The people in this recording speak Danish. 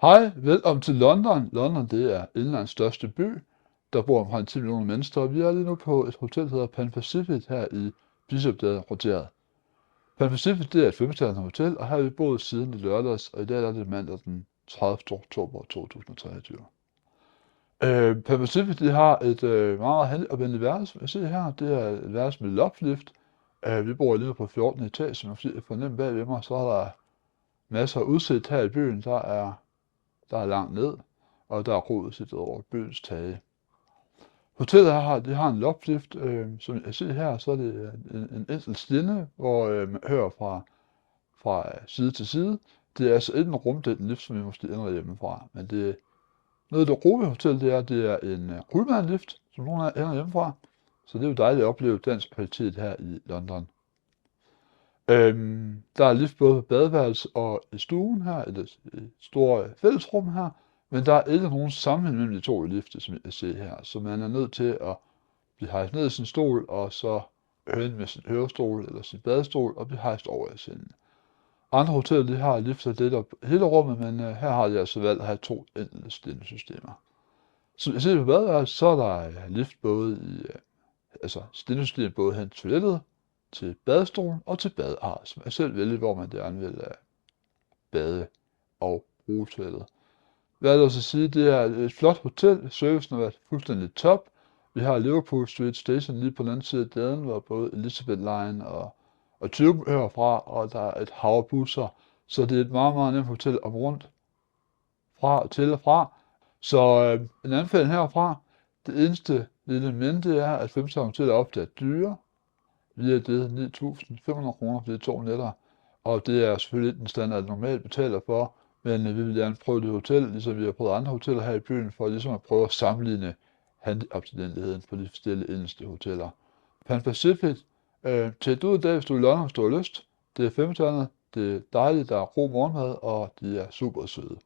Hej, velkommen til London. London, det er Englands største by. Der bor omkring 10 millioner mennesker, og vi er lige nu på et hotel, der hedder Pan Pacific her i Bishopsgade-kvarteret. Pan Pacific, det er et 5-stjernet hotel, og her har vi boet siden i lørdags, og i dag er det mandag den 30. oktober 2023. Pan Pacific, det har et meget handicapvenligt værelse. Jeg ser her, det er et værelse med loftslift. Vi bor lige nu på 14. etage, som jeg kan fornemme bag ved mig, så er der masser af udsigt her i byen. Der er langt ned, og der er rodudsigt over byens tage. Hotellet her det har en loftlift, som jeg ser her, så er det en enkelt stinde, hvor man hører fra side til side. Det er altså ikke en rumdelt lift, som vi måske ender hjemmefra, men noget af det gode ved hotellet, det er en Pullman-lift, som nogen af ender hjemmefra. Så det er jo dejligt at opleve dansk kvalitet her i London. Der er lift både på badeværelse og i stuen her, i det store fællesrum her, men der er ikke nogen sammenhæng mellem de to lifte, som jeg kan se her, så man er nødt til at blive hejst ned i sin stol, og så hen med sin hørestol eller sin badestol, og blive hejst over i sengen. Andre hoteller, de har lifter lidt op hele rummet, men her har de altså valgt at have to enkelte stindesystemer. Som jeg ser på badeværelset, så er der lift både i, stindesystem både hen til toilettet, til badestolen og til badear, så man selv vælge, hvor man gerne vil bade og bruge toilettet. Hvad er der så at sige, det er et flot hotel, servicen har været fuldstændig top. Vi har Liverpool Street Station lige på den anden side af gaden, hvor både Elizabeth Line og Tube hører fra, og der er et hav af busser, så det er et meget, meget nemt hotel om rundt fra til og fra. Så en anbefaling herfra, det eneste lille men, det er, at 5-stjerners hoteller ofte er dyre. Vi har givet 9.500 kroner for de 2 nætter, og det er selvfølgelig ikke den standard, jeg normalt betaler for, men vi vil gerne prøve det hotel, ligesom vi har prøvet andre hoteller her i byen, for ligesom at prøve at sammenligne handicaptilgængeligheden på de forskellige engelske hoteller. Pan Pacific, tjek ud i dag, hvis du er i London, hvis du har lyst. Det er 5-stjernet, det er dejligt, der er god morgenmad, og de er super søde.